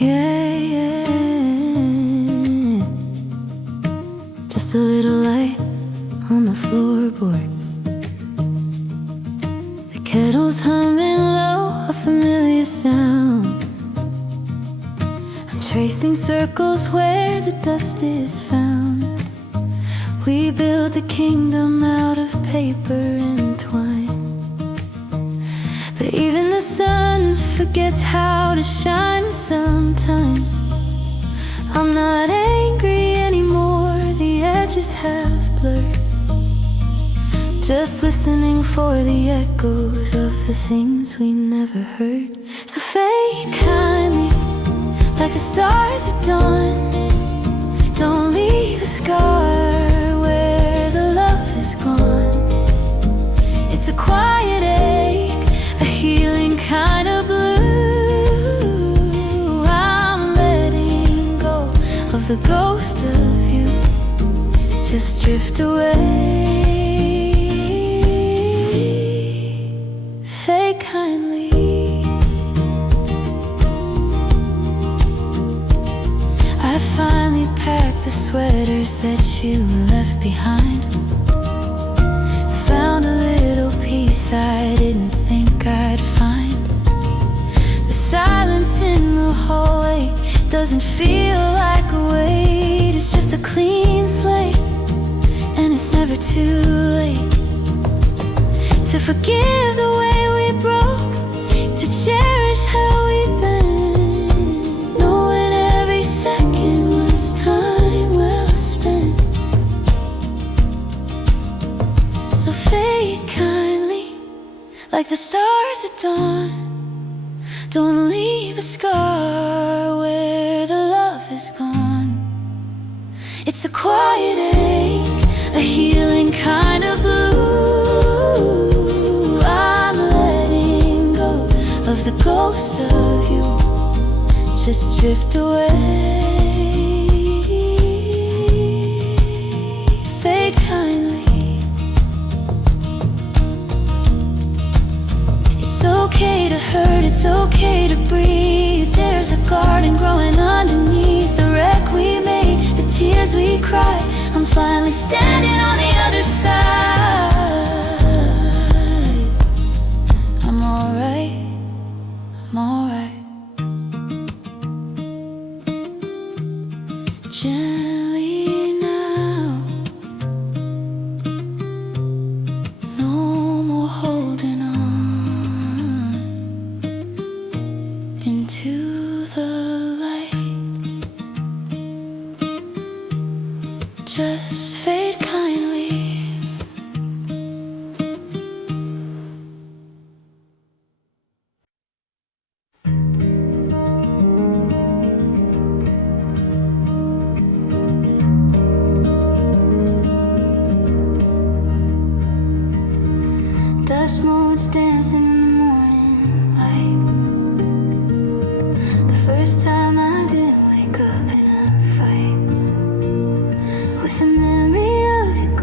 Yeah, yeah. Just a little light on the floorboards. The kettle's humming low, a familiar sound. I'm tracing circles where the dust is found. We built a kingdom out of paper and twine. But even the sun forgets how to shine sometimes. I'm not angry anymore, the edges have blurred. Just listening for the echoes of the things we never heard. So fade kindly, like the stars at dawn. Don't leave a scar where the love is gone. It's a quiet ache, a healing kind of blue. I'm letting go of the ghost of you. Just drift away. Fade kindly. I finally packed the sweaters that you left behind. Found a little peace I didn't think I'd find. The silence in the hallway doesn't feel like a weight. It's just a clean slate, and it's never too late to forgive the way we broke, to cherish how we've been, knowing every second was time well spent. So fade kindly, like the stars at dawn. Don't leave a scar where the love is gone. It's a quiet ache, a healing kind of blue. I'm letting go of the ghost of you. Just drift away. Fade kindly. It's okay to hurt, it's okay to breathe. There's a garden growing underneath the wreck we made, the tears we cried. I'm finally standing on the other side. I'm alright, I'm alright. Gently now, no more holding on into the light. Just fade kindly. Dust motes dancing in the morning light. The first time I didn't wake up in a fight, with the memory of your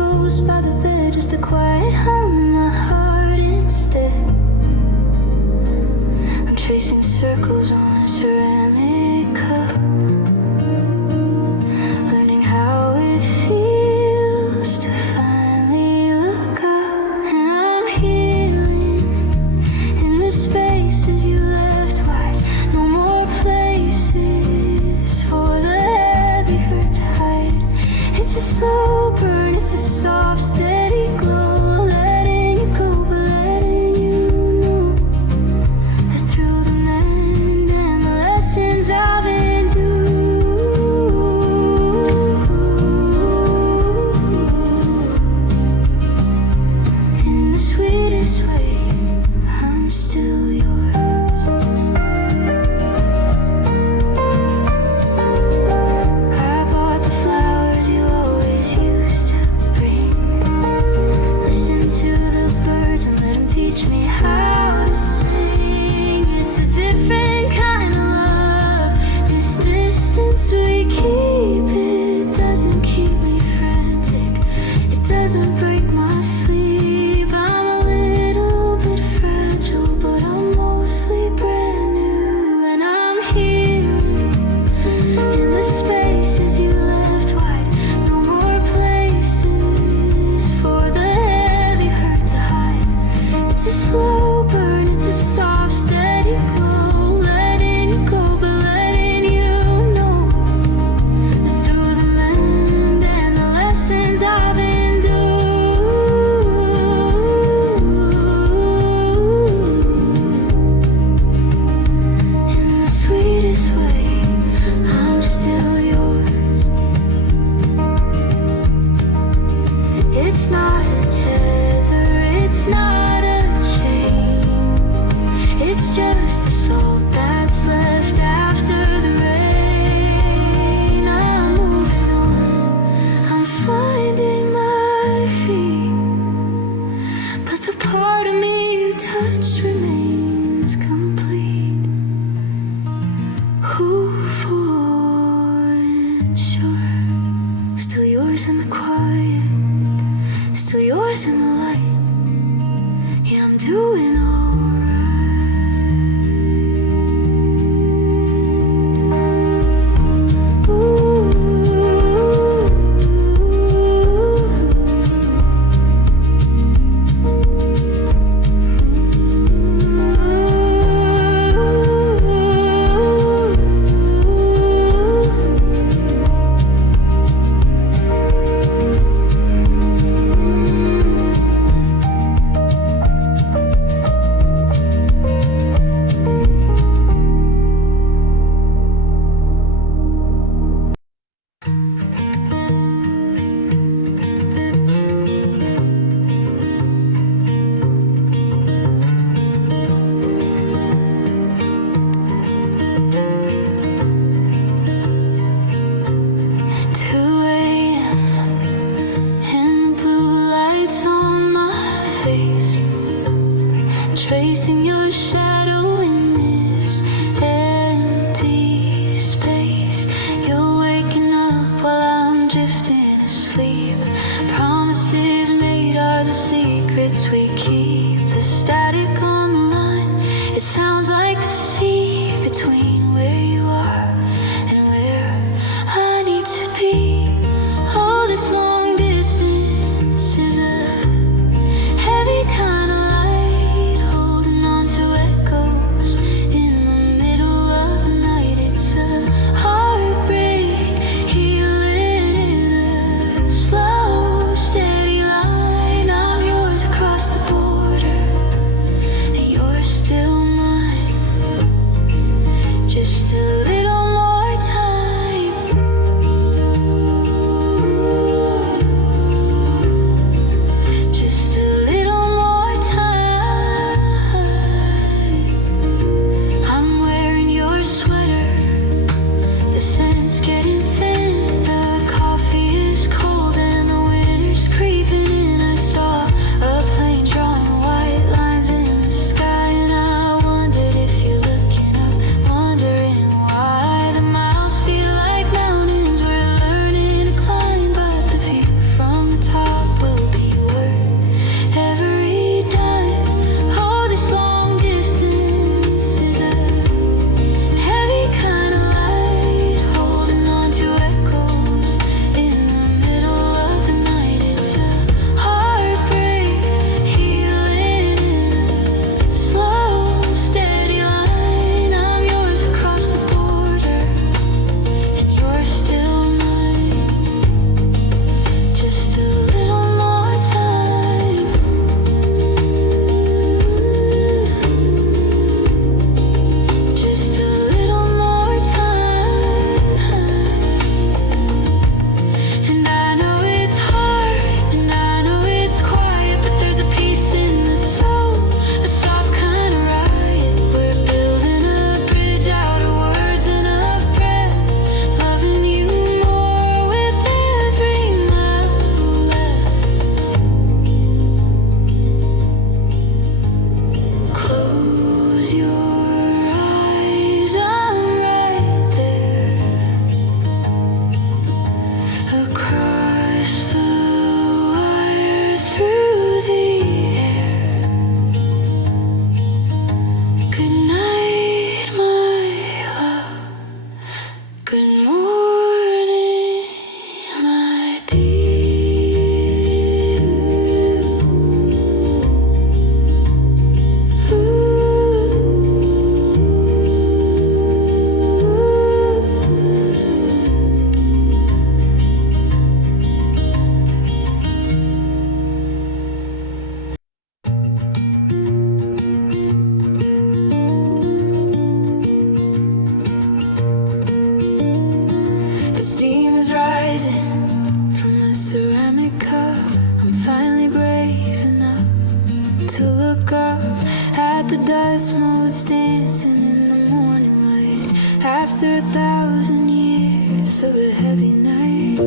After 1,000 years of a heavy night,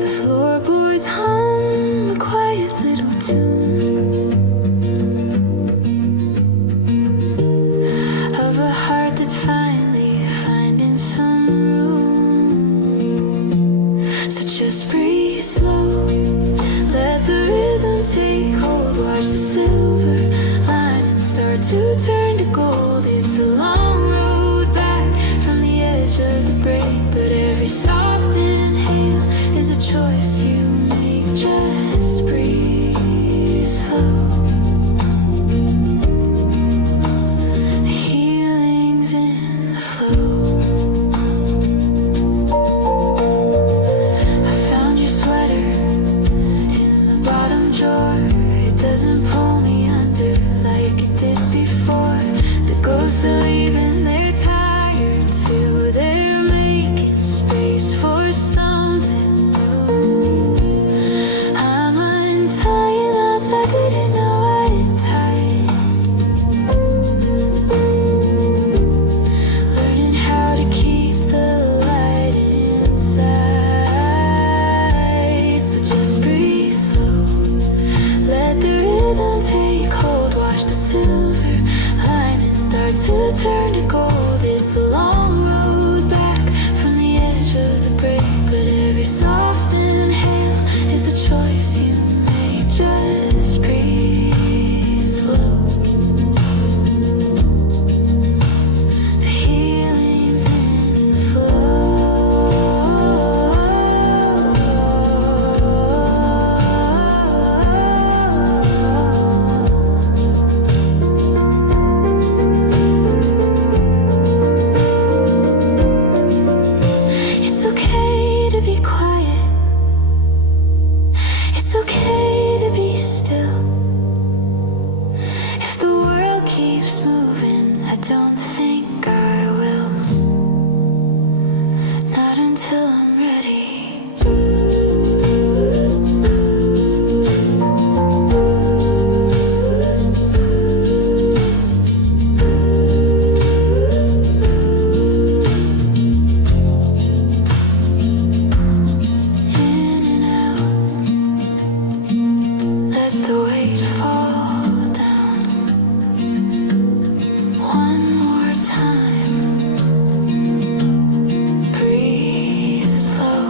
the floorboards hum a quiet little tune of a heart that's finally finding some room. So just breathe slow, let the rhythm take hold. Watch the silver lining start to turn to gold. It's a long road back from the edge of the break, but every soft inhale is a choice you make. Just breathe slow. The healing's in the flow. I found your sweater in the bottom drawer. It doesn't pull me under like it did before. The ghosts are leaving, they're tired too. They're making space for something new. I'm untying knots I didn't know I'd tie. Learning how to keep the light inside. So just breathe slow, let the rhythm take hold. Watch the silver lining start to turn to gold. It's a long road back from the edge of the break, but every soft inhale is a choice you make. Just breathe slow. The healing's in the flow. It's okay to be quiet. It's okay to be still. If the world keeps moving, I don't think I will. Not until I'm ready. In and out, let the weight fall down. One more time, breathe slow.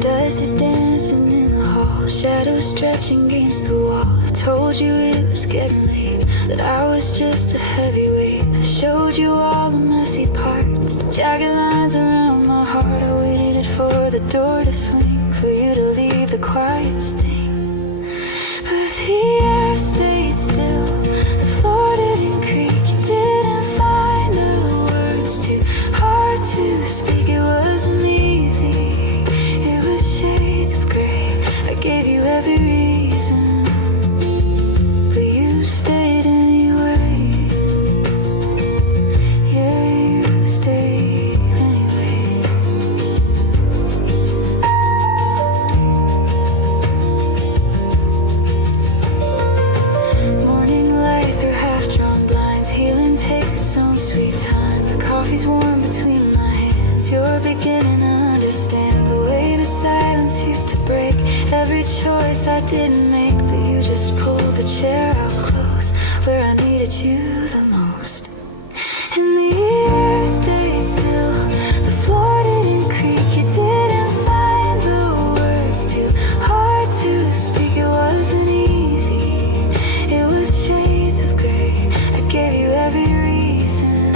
Dust is dancing in the hall, shadows stretching against the wall. I told you it was getting late, that I was just a heavyweight. I showed you all the messy parts, the jagged lines around my heart. I waited for the door to swing, for you to leave the quiet sting. But the air stayed still, the floor didn't creak. You didn't find the words, too hard to speak. It wasn't easy, it was shades of gray. I gave you every reason, but you stayed anyway. Yeah, you stayed anyway. Morning light through half-drawn blinds, healing takes its own sweet time. The coffee's warm between my hands, you're beginning to understand the way the silence used to break every choice I didn't make. But you just pulled the chair out close, where I needed you the most. And the air stayed still, the floor didn't creak. You didn't find the words, too hard to speak. It wasn't easy, it was shades of gray. I gave you every reason,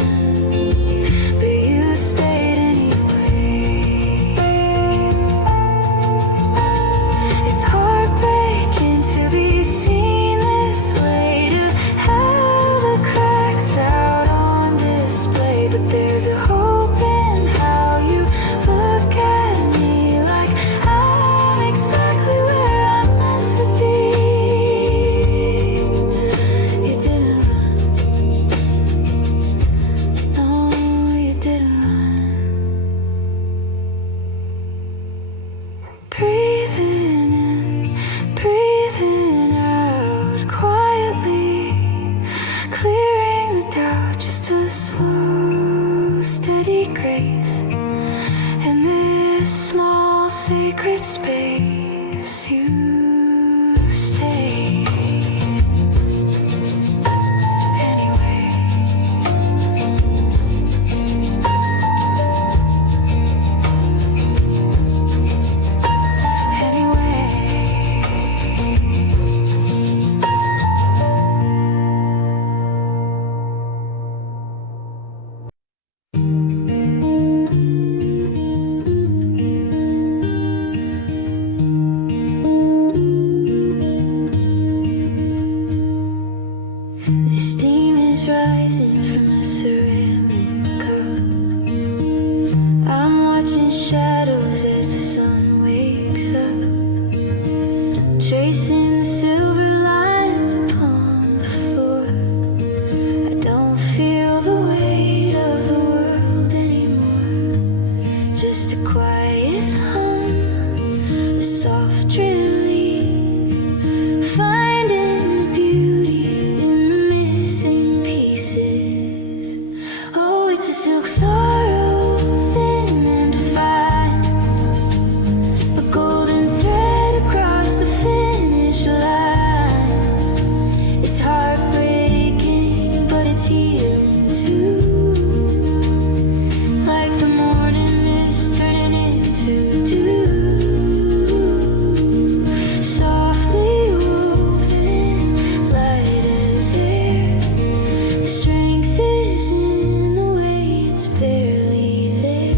but you stayed anyway. It's heartbreaking to be seen this way, to have the cracks out on display. But there's a hope in stay The steam is rising from a ceramic cup. I'm watching shadows as the sun wakes up, tracing the silver lines upon the floor. I don't feel the weight of the world anymore, just a quiet hum, a soft release, finding the beauty in the missing pieces. Oh, it's a silk sorrow, thin and fine, a golden thread across the finish line. It's heartbreaking, but it's healing too, like the morning mist turning into dew. Softly woven, light as air. The strength is in the way it's barely there.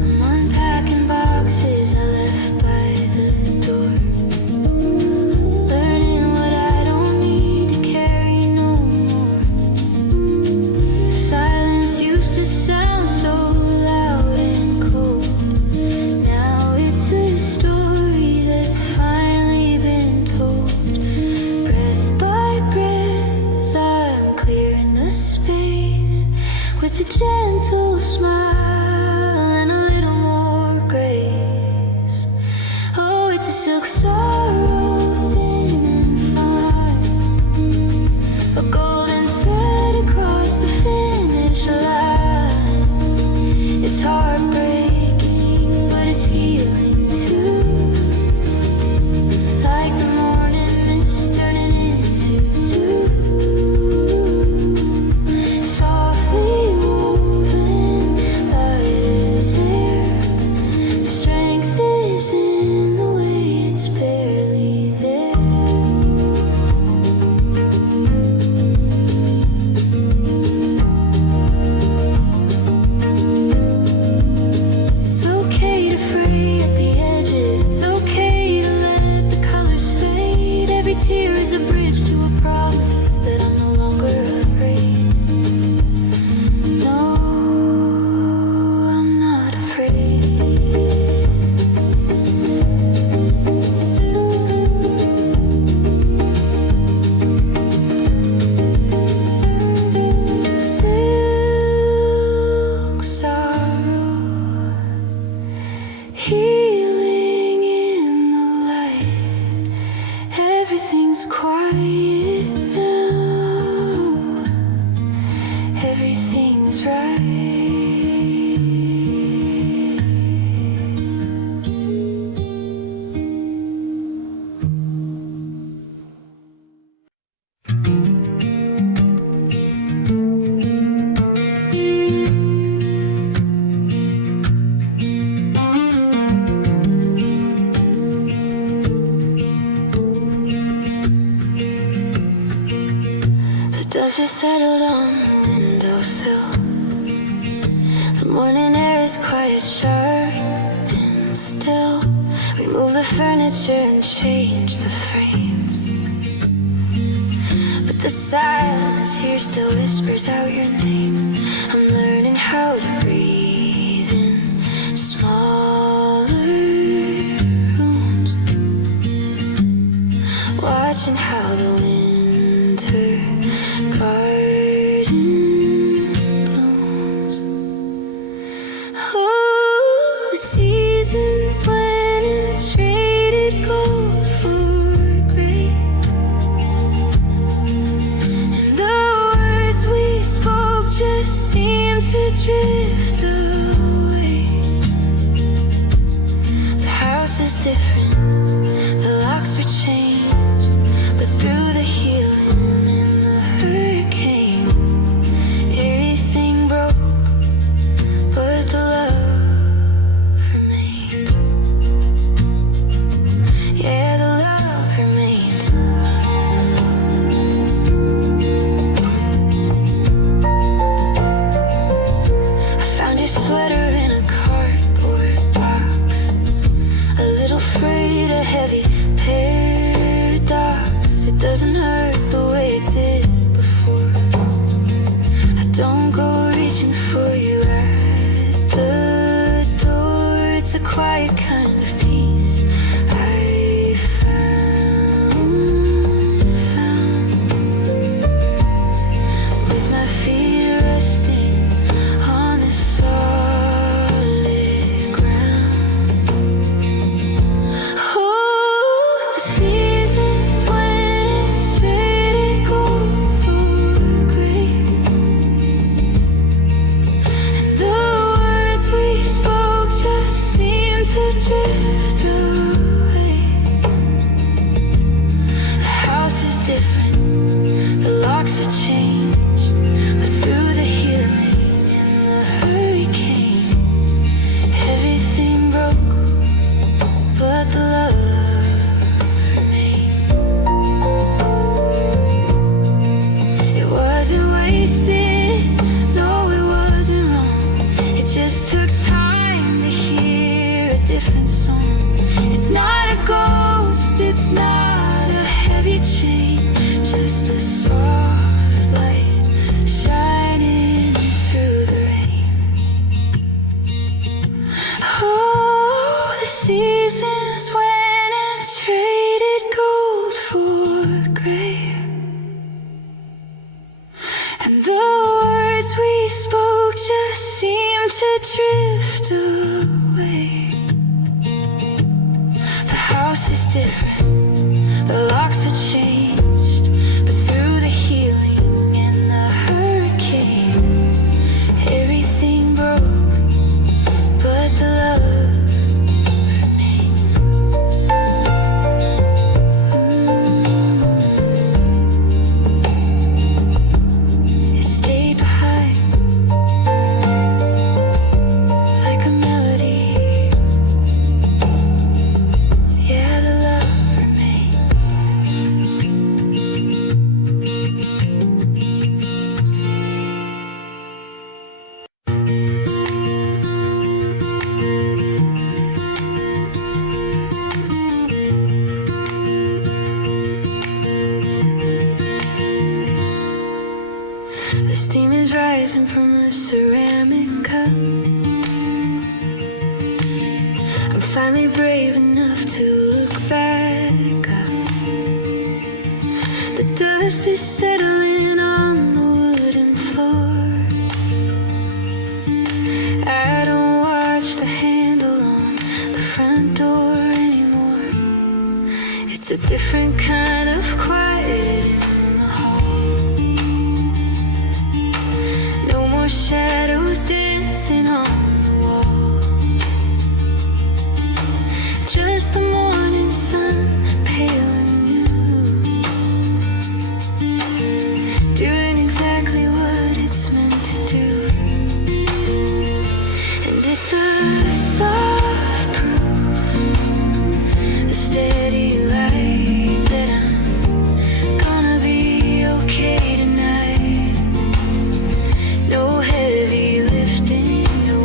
I'm unpacking boxes I left by the door, learning what I don't need to carry no more. Silence used to sound so loud and cold. Now it's a story that's finally been told. Breath by breath, I'm clearing the space with a gentle smile and a little more grace. Oh, it's a silk sorrow, thin and fine, a golden thread across the finish line. It's heartbreaking, but it's healing too, like the morning mist turning into dew. Softly woven, light as air. Strength is in the way it's barely there. It's okay to fray at the edges. It's okay to let the colors fade. Every tear is a bridge to a promise that I'm no longer afraid. No, I'm not afraid. Silk sorrow, healing in the light. Everything's quiet now. Everything's right. The dust has settled on the windowsill. The morning air is quiet, sharp and still. We move the furniture and change the frames, but the silence here still whispers out your name. I'm learning how to breathe in smaller rooms, watching how the winter garden blooms. Oh, the seasons went and traded gold for gray, and the words we spoke just seemed to drift away. house is different, the locks are changed, but through the healing and the hurricane, everything broke, but the love remained. Yeah, the love remained. I found your sweater in a cardboard box, a little afraid, a heavy paradox. It doesn't hurt the way it did before. I don't go reaching for you at the door. It's a quiet kind of peace I found with my feet resting on the solid ground. Oh, the seasons when it's traded gold for gray, and the words we spoke just seemed to drift away. The house is different, the locks are changed, but through the healing and the hurricane, everything broke, but the love remained. It wasn't wasted, no, it wasn't wrong. It just took time to hear a different song. It's not a ghost, it's not a heavy chain, just a soft light shining through the rain. Oh, the seasons when it traded gold for gray, and the words we spoke just seemed to drift away. The house is different, the locks are changed, but through the healing and the hurricane, everything broke, but the love remained. It stayed behind like a melody. Yeah, the love remained. The steam is rising from the ceramic cup. I'm finally brave enough to look back up. The dust is settling on the wooden floor. I don't watch the handle on the front door anymore. It's a different kind of quiet in the hall. No more shadows dancing on the wall. Just the morning sun, pale and new, doing exactly what it's meant to do. And it's a soft proof, a steady light that I'm gonna be okay tonight. No heavy lifting, no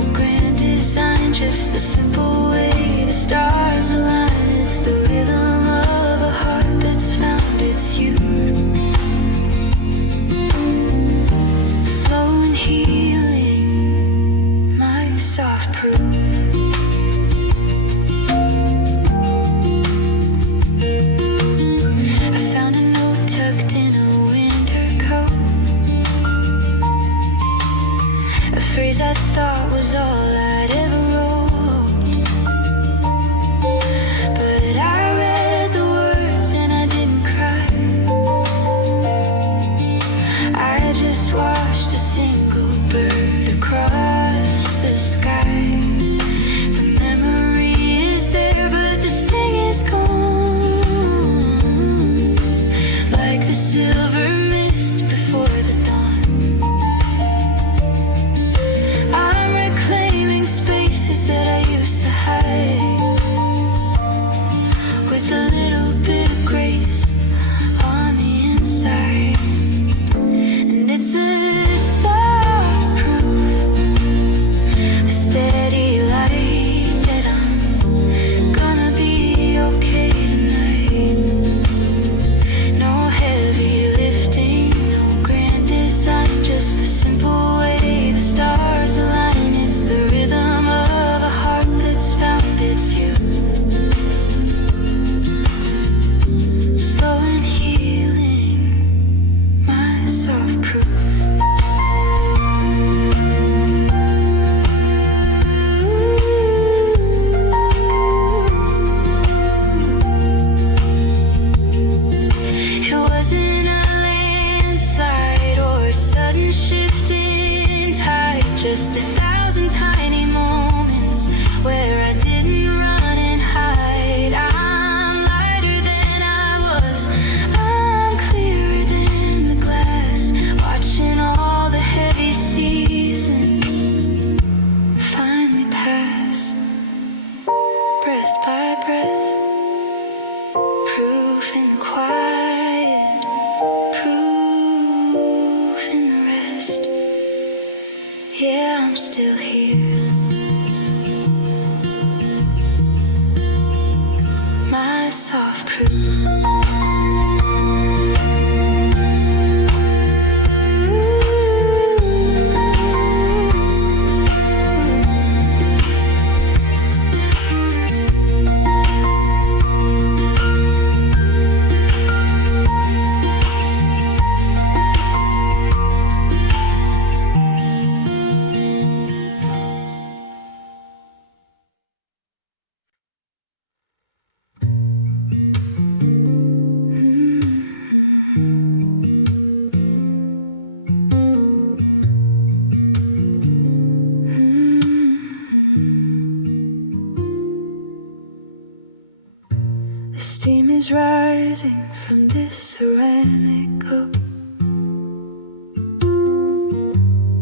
soft proof. Steam is rising from this ceramic cup,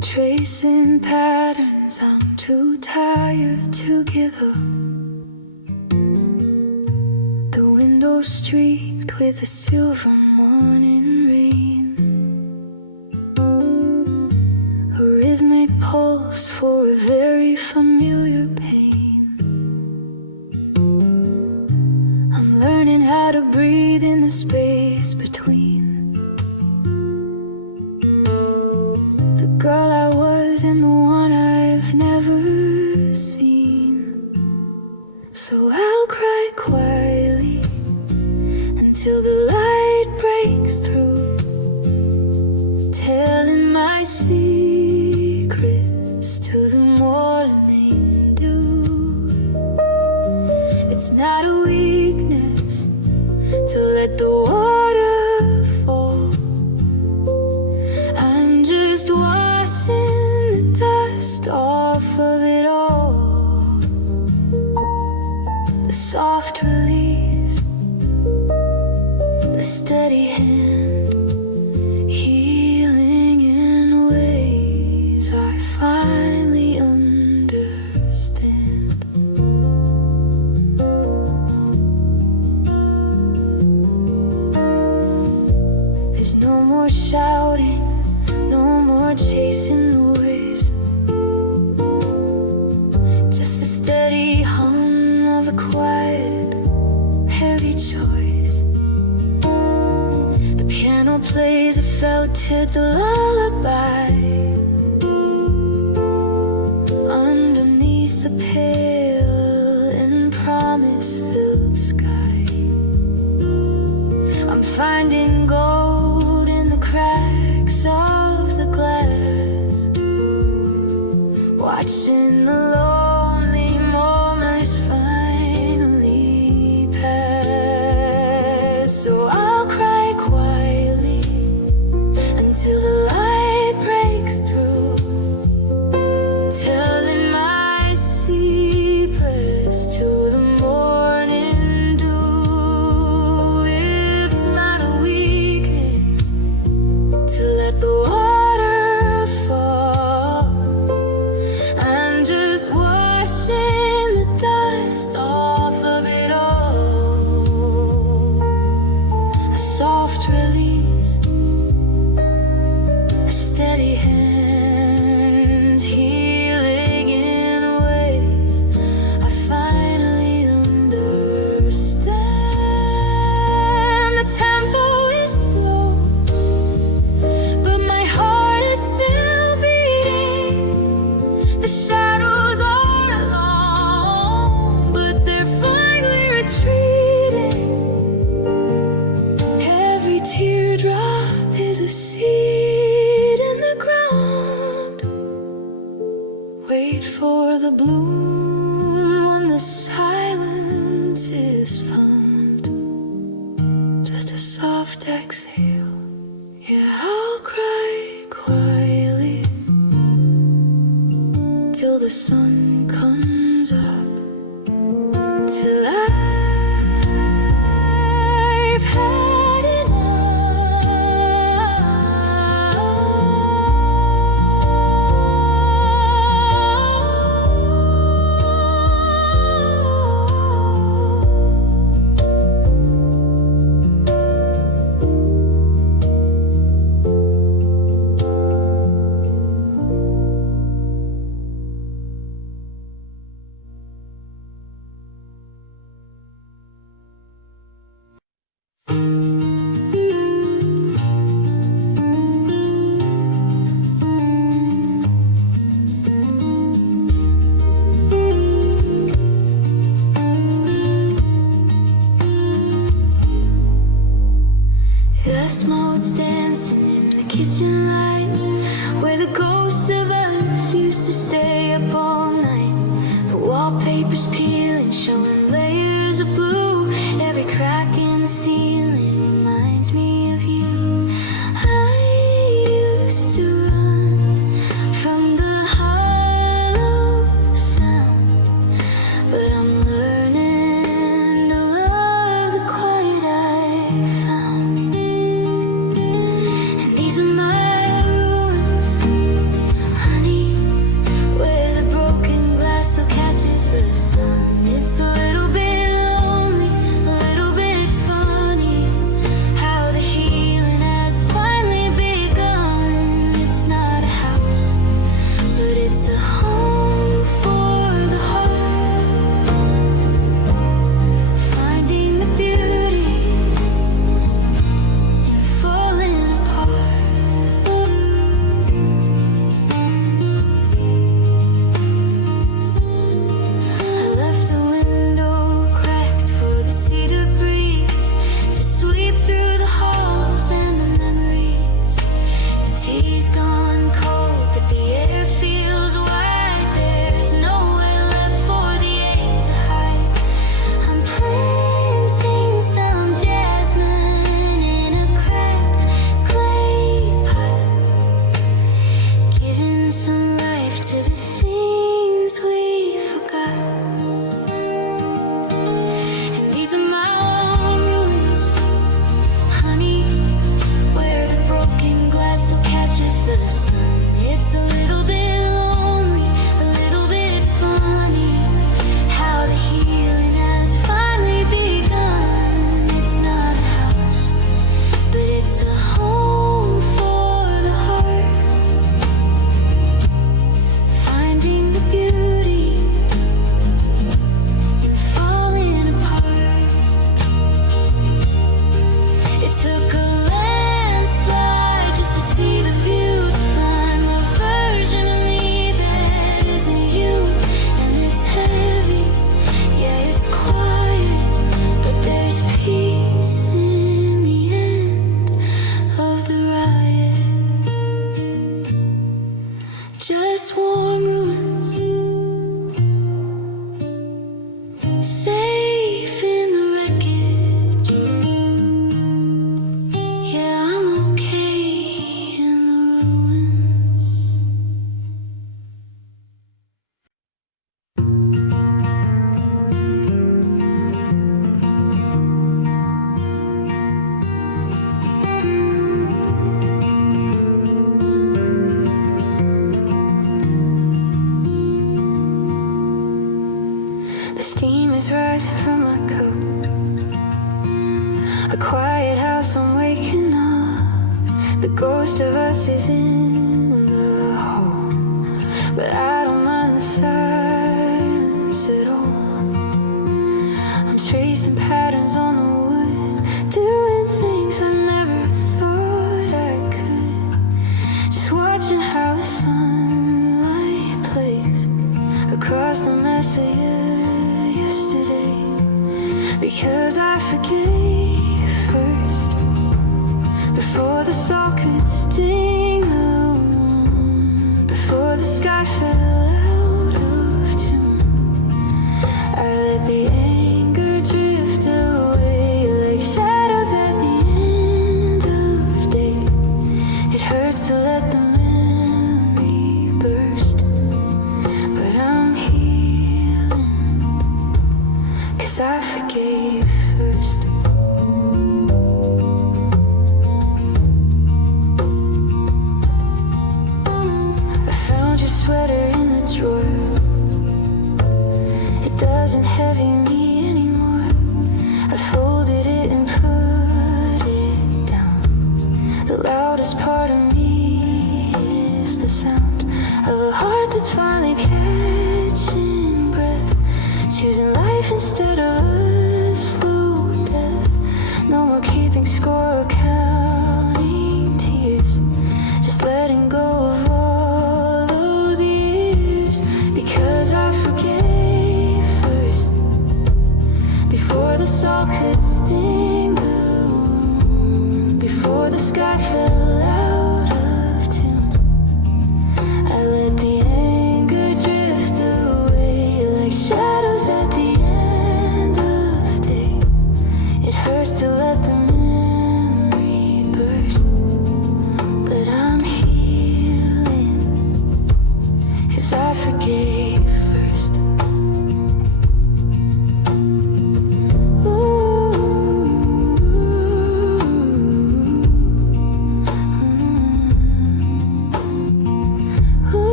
tracing patterns I'm too tired to give up. The window streaked with a silver morning rain, a rhythmic pulse for a very familiar pain. Learning how to breathe in the space between the girl I was and the one I've never seen. So I'll cry quietly until the light breaks through, telling my secrets to the morning dew. It's not a weakness to let the water fall. I'm just washing the dust off of it all. A soft release, a steady hand, healing in ways I finally understand. There's no more shouting, no more chasing noise, just the steady hum of a quiet, heavy choice. The piano plays a felt-tipped lullaby underneath the pale and promise-filled sky. I'm finding gold in the cracks of the glass, watching the lonely moments finally pass. So I'll cry quietly until the light breaks through, telling my secrets to the morning dew. It's not a weakness to let the water fall. I'm kitchen light, where the ghosts of us used to stay up all night. The wallpaper's peeling, showing layers of blue. Every crack in the ceiling reminds me of you. I used to run from the hollow sound, but I'm learning to love the quiet I found. And these are my ruins, honey, where the broken glass still catches the sun. It's a little bit lonely, a little bit funny, how the healing has finally begun. It's not a house, but it's a home for the heart, finding the beauty in falling apart. I left a window cracked for the cedar breeze to sweep through the halls and the memories. The tea's gone cold, but the air feels wide. There's nowhere left for the ache to hide. I'm planting some jasmine in a cracked clay pot, giving some life to the things we forgot. And these are my ruins, honey, where the broken glass still catches the sun. It's a little bit lonely, a little bit funny, how the healing has finally begun. It's not a house, but it's a home for the heart, finding the beauty in falling apart. It took a landslide just to see the view, to find the version of me that isn't you. And it's heavy, yeah, it's quiet, but there's peace in the end of the riot. Just warm ruins, safe in the wreckage. Yeah, I'm okay in the ruins. The steam is rising from my coat. A quiet house, I'm waking up. The ghost of us is in the hall, but I don't mind the silence at all. I'm tracing patterns on the wood, doing things I never thought I could. Just watching how the sunlight plays across the mess of yesterday. Because I forgave first, before the salt could sting the wound, before the sky fell out of tune. I let the anger drift away like shadows at the end of day. It hurts to let the memory burst, but I'm healing, 'cause I forgave first. I found your sweater in the drawer. It doesn't heavy me anymore. I folded it and put it down. The loudest part of me is the sound of a heart that's finally catching breath, choosing life instead of a slow death. No more keeping score or counting tears, just letting go of all those years. Because I forgave first, before the salt could sting the wound, before the sky fell out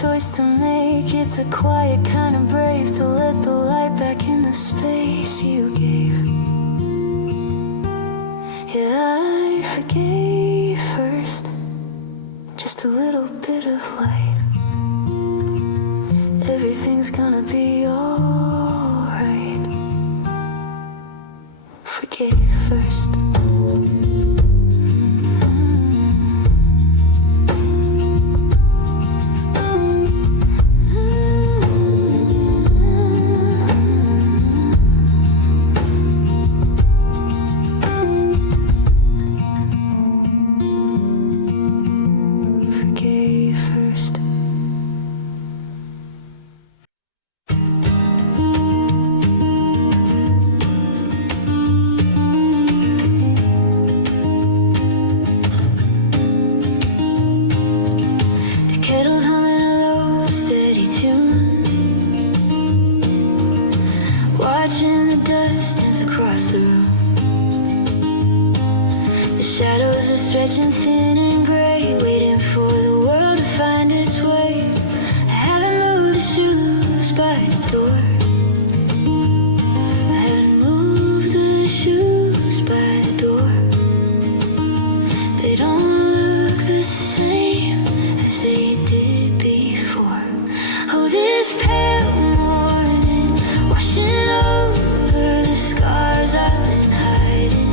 choice to make. It's a quiet kind of brave to let the light back in the space you gave. Yeah, I forgave first, just a little bit of light. Everything's gonna be alright. Forgave first. Watching the dust dance across the room. The shadows are stretching thin and gray, waiting for the world to find its way. I haven't moved the shoes by the door. I haven't moved the shoes by the door. They don't look the same as they did before. Oh, this pale morning washing over the scars I've been hiding.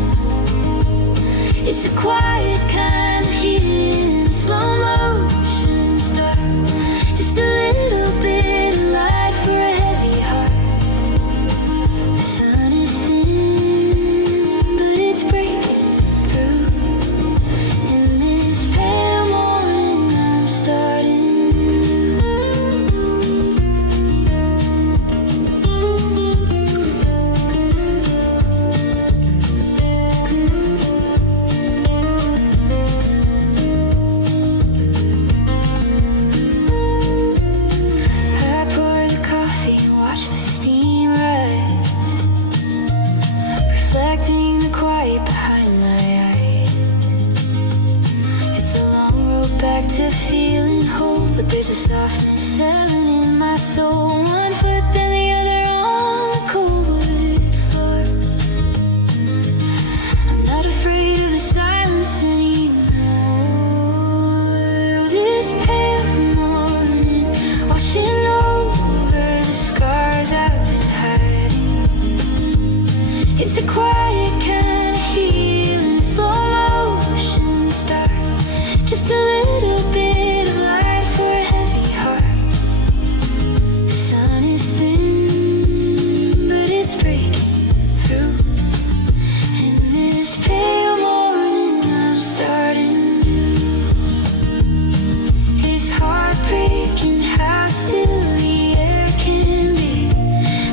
It's a quiet kind of healing, slow motion start. Just a little bit of light for a heavy heart. The sun is thin, but it's breaking through. In this pale morning, I'm starting new. I pour the coffee and watch the steam rise, reflecting the quiet behind my eyes. It's a long road back to feeling whole, but there's a softness settling in my soul. One foot then the other on the cold wood floor. I'm not afraid of the silence anymore. This pale morning washing over the scars I've been hiding. It's a quiet kind of healing, slow motion start. Just a little bit of light for a heavy heart. The sun is thin, but it's breaking through. In this pale morning, I'm starting new. It's heartbreaking how still the air can be,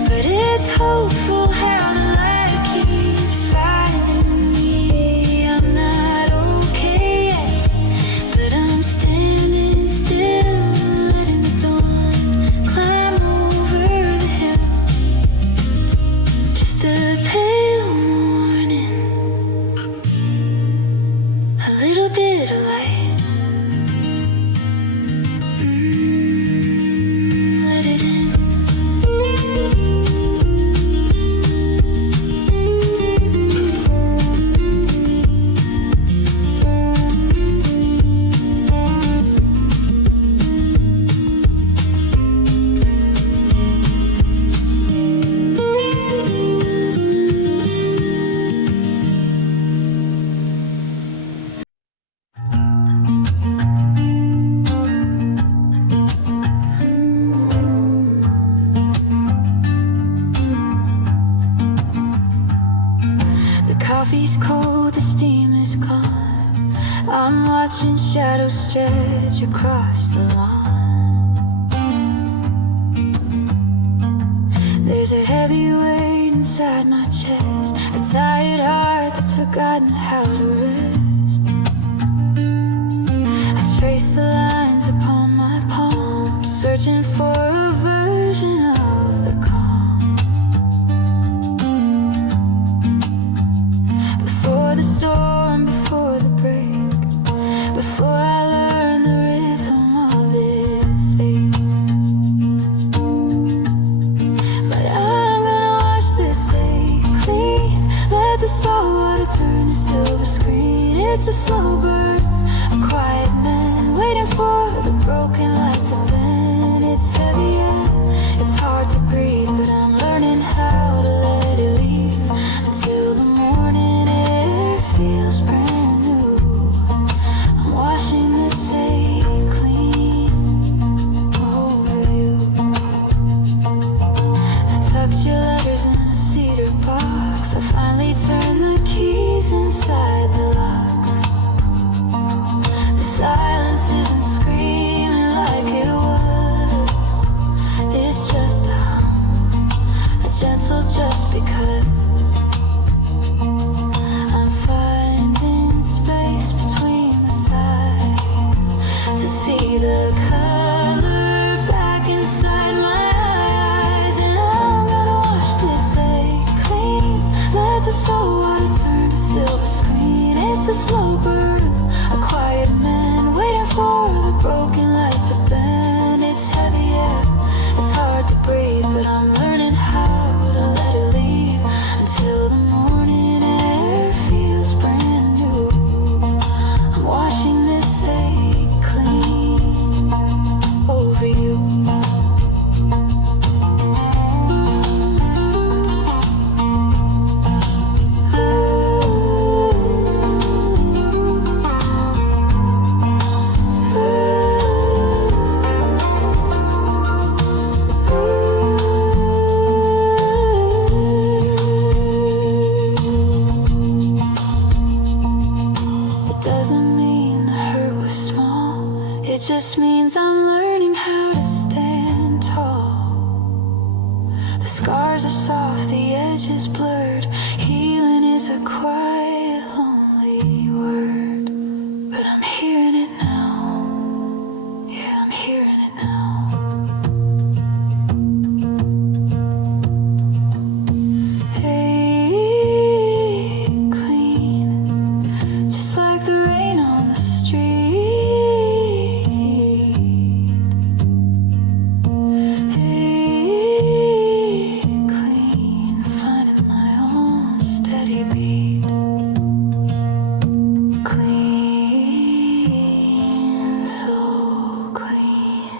but it's hopeful how the light keeps finding me. I'm not okay yet, but I'm standing still, letting the dawn climb over the hill. Just a pale morning, a little bit of light. Let it in. The coffee's cold, the steam is gone. I'm watching shadows stretch across the lawn. There's a heavy weight inside my chest, a tired heart that's forgotten how to rest. I trace the lines upon my palm, searching for a version of the calm. Before the storm, before the break, before I learn the rhythm of this ache. It's a slow burn, a quiet man waiting for the broken light to bend. It's heavy, yeah, it's hard to breathe, but I'm learning how to let it leave until the morning air feels brand new. I'm washing this ache clean over you. I tucked your letters in a cedar box. I finally turned the keys inside the locks. The silence isn't screaming like it was. It's just a hum, a gentle just because. I'm finding space between the sides to see the color back inside my eyes. And I'm gonna wash this ache clean, let the salt water turn to silver screen. It's a slow burn, a quiet man waiting for the broken light to bend. It's heavy, yeah, it's hard to breathe, but I'm learning how to let it leave until the morning air feels brand new. I'm washing this ache clean over you. It doesn't mean the hurt was small. It just means I'm learning how to stand tall. The scars are soft, the edges blurred. Healing is a quiet, lonely word. But I'm hearing it now. Yeah, I'm hearing it now. Hey, clean, just like the rain on the street. Hey, clean, finding my own steady beat. Clean, so clean.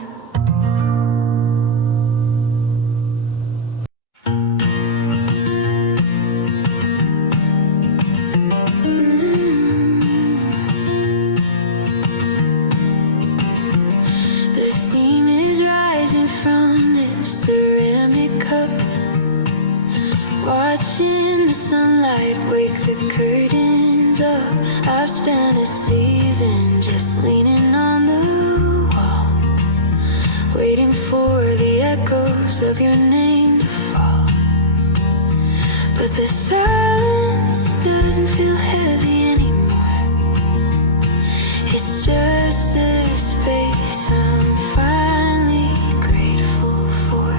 The steam is rising from this ceramic cup. Watching the sunlight wake the curtains up. I've spent a season just leaning on the wall, waiting for the echoes of your name to fall. But the silence doesn't feel heavy anymore. It's just a space I'm finally grateful for.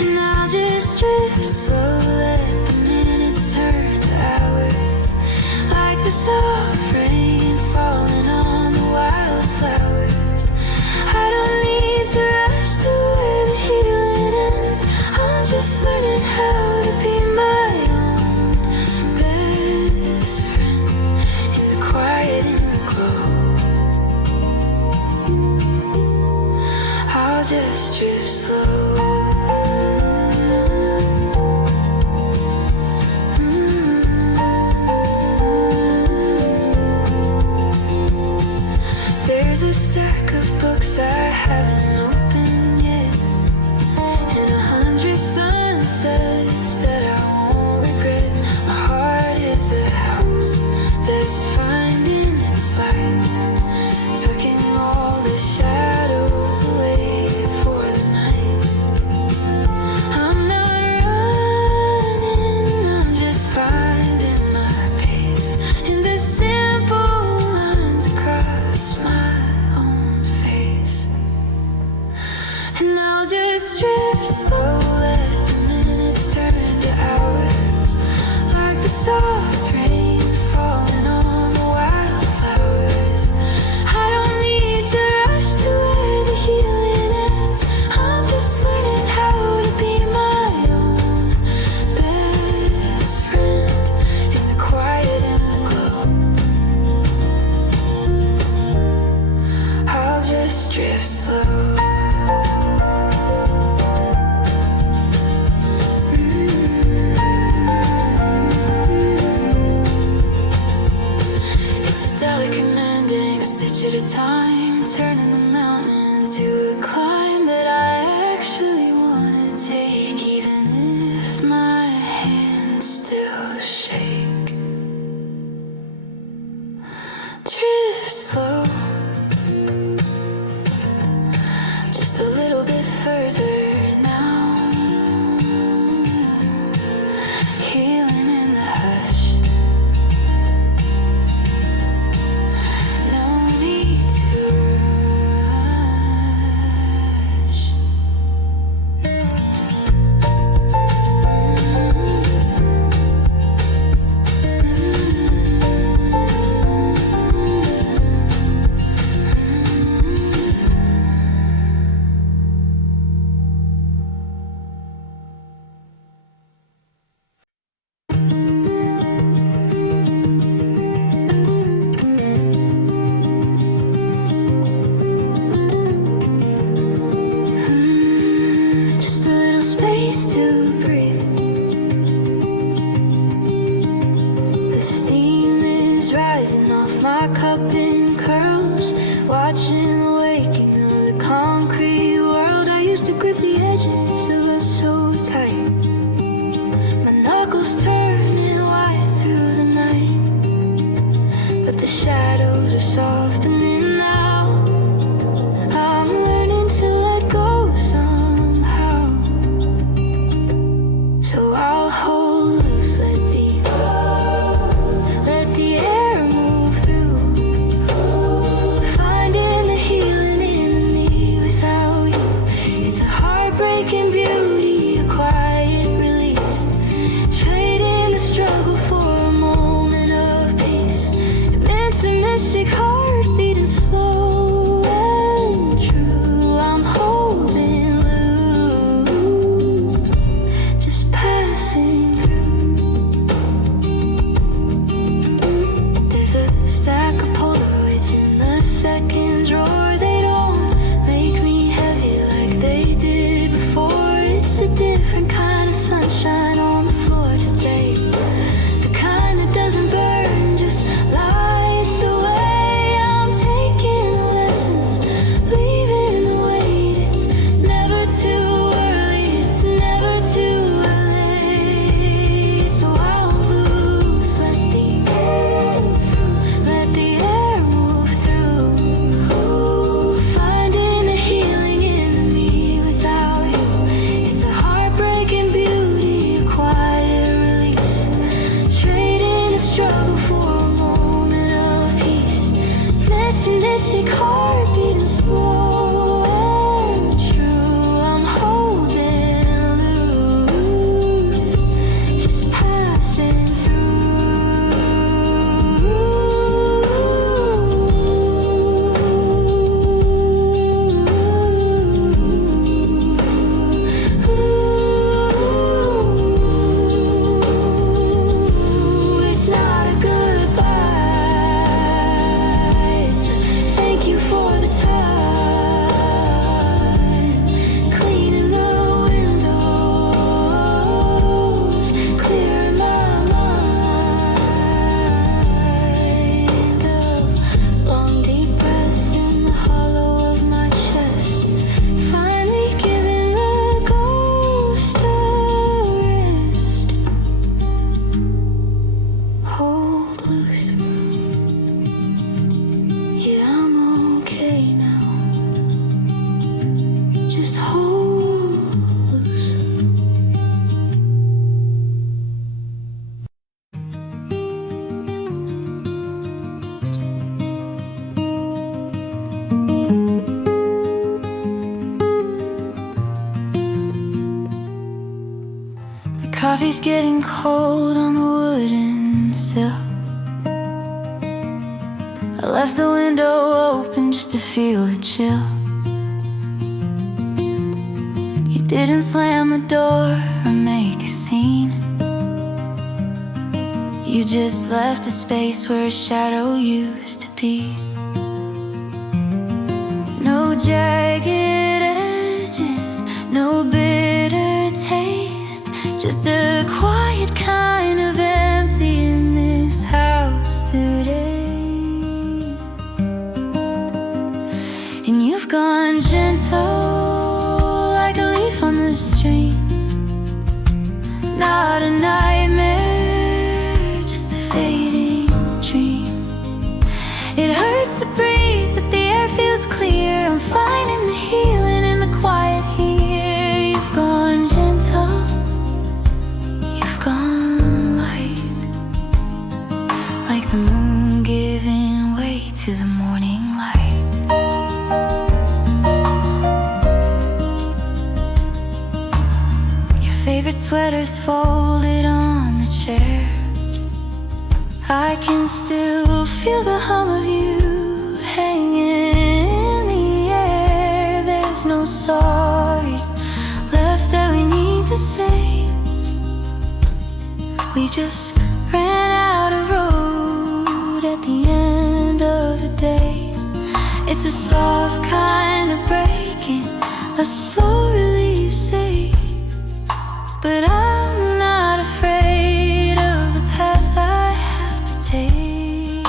And I'll just drift slow, let the minutes turn to hours, like the soft rain falling on the wildflowers. I don't need to rush to where the healing ends. I'm just learning how to be my own best friend in the quiet, in the glow. I'll just drift slow. There's a stack of books I haven't opened yet, and 100 sunsets that I won't regret. My heart is a house that's finding its light, tucking all the shadows away for the night. I'm not running, I'm just finding my pace in the simple lines across my own face. And I'll just drift slow, let the minutes turn to hours, like the soft rain falling on the wildflowers. I don't need to rush to where the healing ends. I'm just learning how to be my own best friend in the quiet and the glow. edges of us so tight. My knuckles turning white through the night, but the shadows are softening now. I'm learning to let go somehow. So I'll hold loose, let the air move through, finding the healing in me without you. It's a heartbreaking beauty, a quiet release, trading the struggle for a moment of peace. An intimacy heart beating slow and true. I'm holding loose, just passing through. There's a stack of Polaroids in the second drawer. They don't make me heavy like they did before. It's a different kind of sunshine on the floor today, the kind that doesn't burn, just lights the way. I'm taking the lessons, leaving the weight. It's never too early, it's never too late. So I'll lose, let the air move through, finding the healing in me without you. It's a heartbreaking beauty, a quiet release, trading the struggle for a moment of peace. Pessimistic heart beating slow and true. I'm holding loose, just passing through. It's not a goodbye, it's a thank you for the time, cleaning the windows, clearing my mind. A long deep breath in the hollow of my chest, finally giving the ghost a rest. Hold loose, yeah, I'm okay now. Just hold loose. The coffee's getting cold on the wooden sill. I left the window open just to feel the chill. You didn't slam the door or make a scene. You just left a space where a shadow used to be. No jagged edges, no bitter taste, just a quiet kind of empty in this house today. And you've gone gentle like a leaf on the stream. Not a nightmare, just a fading dream. It hurts to breathe, but the air feels clear. I'm finding the healing in the quiet here. You've gone gentle, you've gone light, like the moon giving way to the morning light. Your favorite sweater's folded on the chair. I can still feel the hum of you hanging in the air. There's no sorry left that we need to say. We just ran out of road at the end of the day. It's a soft kind of breaking, a slow release, say. But I'm not afraid of the path I have to take,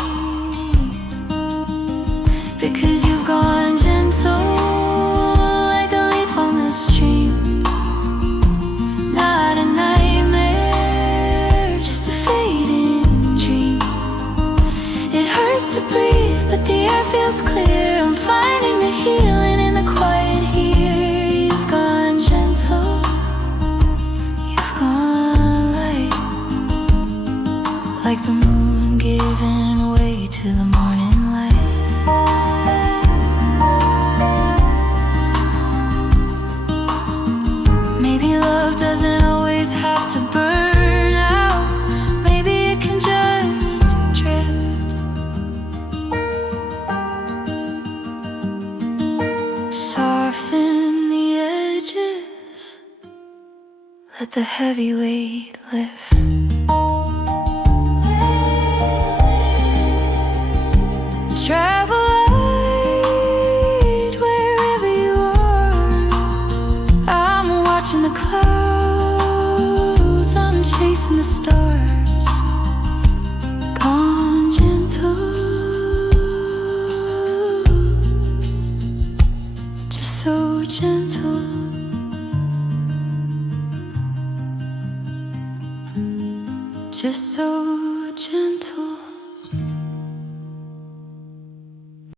because you've gone gentle like a leaf on the stream. let the heavy weight lift. Travel light wherever you are. I'm watching the clouds, I'm chasing the stars. Gone gentle, just so gentle. Just so